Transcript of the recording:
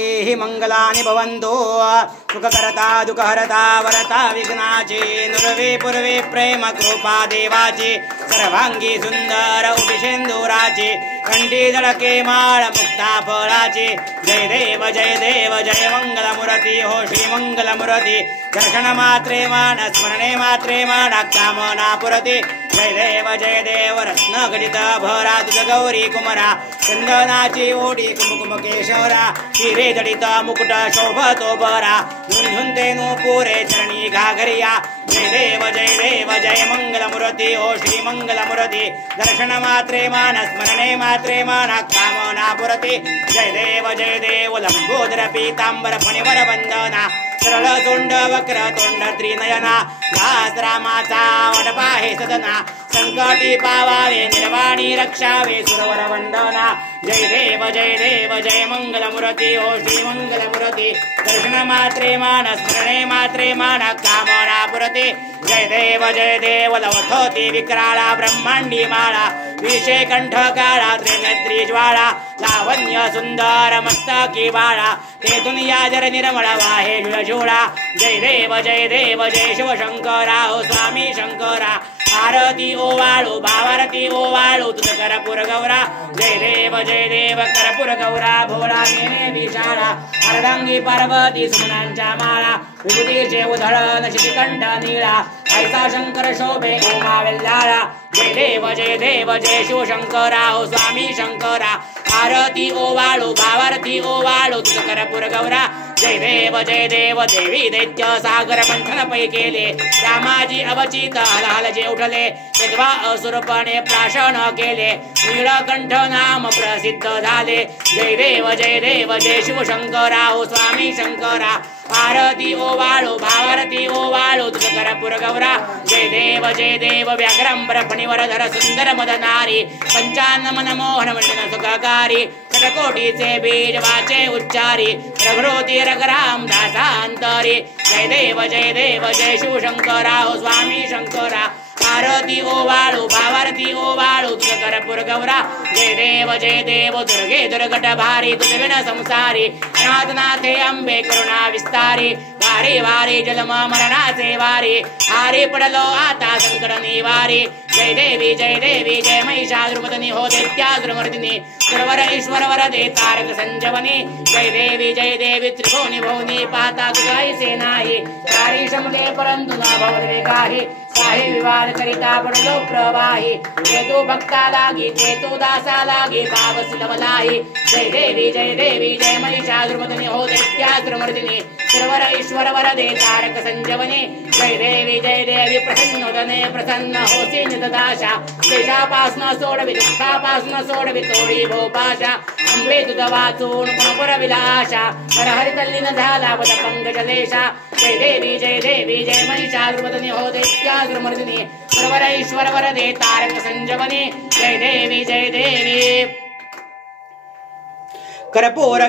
हि मंगलानि भवन्तु सुखकरता दुःखहरता वरता विघ्नाची नुरवे पूर्वे प्रेम कृपा देवाची सर्वांगी सुंदर उपिशेंदुराची कंठी जळके माळ मुक्ता फळाची जय देव जय मंगलमूर्ती हो श्री मंगलमूर्ती दर्शन मात्रे मान स्मरणे मात्रे मान कामना पुरती जय देव रत्न घटित भरा तुझ गौरी कुमरा चंदनाची ओढी कुमकुम केशरा हिरे जडित मुकुट शोभतो बरा झुंझुंते नूपुरे चरणी घाघरिया जय देव जय मंगलमूर्ती हो श्री मंगलमूर्ती दर्शन मात्रे मान स्मरणे मात्रे मान कामना पुरती जय देव लंबोदर पीतांबर फणिवर वंदना सरळ तोंड वक्र तोंड त्रिनयना दास रामाचा वडपा हे सदना संकटी पावावे निर्वाणी रक्षावे सुरवर वंदना जय देव जय मंगलमूर्ती हो श्री मंगलमूर्ती दर्शन मात्रे मान स्मरणे मात्रे मान कामना पुरती जय देव लवथोती विक्राळा ब्रह्मांडी माळा विषे कंठ काळा त्रिनेत्री ज्वाळा लावण्य सुंदर मस्तकी बाळा ते दुनिया जर निर्मळ वाहे झुळझुळा जय देव जय शिवशंकरा हो स्वामी शंकरा आरती ओवाळू भावारती ओवाळू तुझ करपूर गौरा जय देव करपूर गौरा भोळा मेने विशाळा अर्धांगी पार्वती सुमनांच्या माळा विभूतीचे उधळण शितिकंठ निळा ऐसा शंकर शोभे ओमा वेल्लाळा जय देव जय शिवशंकरा हो स्वामी शंकरा आरती ओवाळू भावारती ओवाळू तुझ करपूर गौरा जय देव देवी दैत्य सागर मंथन पै केले रामाजी अवचित हलहल जे उठले तेव्हा असुरपणे प्राशन केले नीळकंठ नाम प्रसिद्ध झाले जय देव जय शिवशंकरा हो स्वामी शंकरा आरती ओवाळू भावारती ओवाळू तुझ करपूर गौरा जय देव व्याघ्रंबर फणीवर धर सुंदर मदनारी पंचान्न मनमोहन मंडन सुखकारी षटकोटीचे बीज वाचे उच्चारी रघुरोती रघुराम दासांतरी जय देव जय शिवशंकरा हो स्वामी शंकरा आरती ओवाळू भावारती ओवाळू तुझ करपूर गौरा जय देव दुर्गे दुर्गट भारी तुझ विन संसारी नाथनाथे अंबे करुणा विस्तारी वारी वारी जलम मरणाचे वारी हारी पडलो आता संकट निवारी जय देवी जय महिषासुरमर्दिनी हो दैत्यासुरमर्दिनी सुरवर ईश्वर वरदे तारक संजवनी जय देवी त्रिभुवनी भुवनी पाहता तुझाईसे नाही सारी शमले परंतु न भवले काही काही विवाद करिता पडलो प्रवाही ते तू भक्ता लागी ते तू दासा लागी पाव सिलवलाही जय देवी जय महिषासुरमर्दिनी हो दैत्यासुरमर्दिनी सुरवर ईश्वर वरदे तारक संजवनी जय देवी प्रसन्नोदने प्रसन्न होसी नितदाशा देशापासना सोडवी दुःखापासना सोडवी तोडी भोपाशा अंबे तुझ वाचून पुनपुर विलाशा हरहरी तल्लीन झाला पद पंकजलेशा जय देवी जय महिषासुरमर्दिनी हो दैत्यासुरमर्दिनी सुरवर ईश्वर वरदे तारक संजवनी जय देवी कर्पूर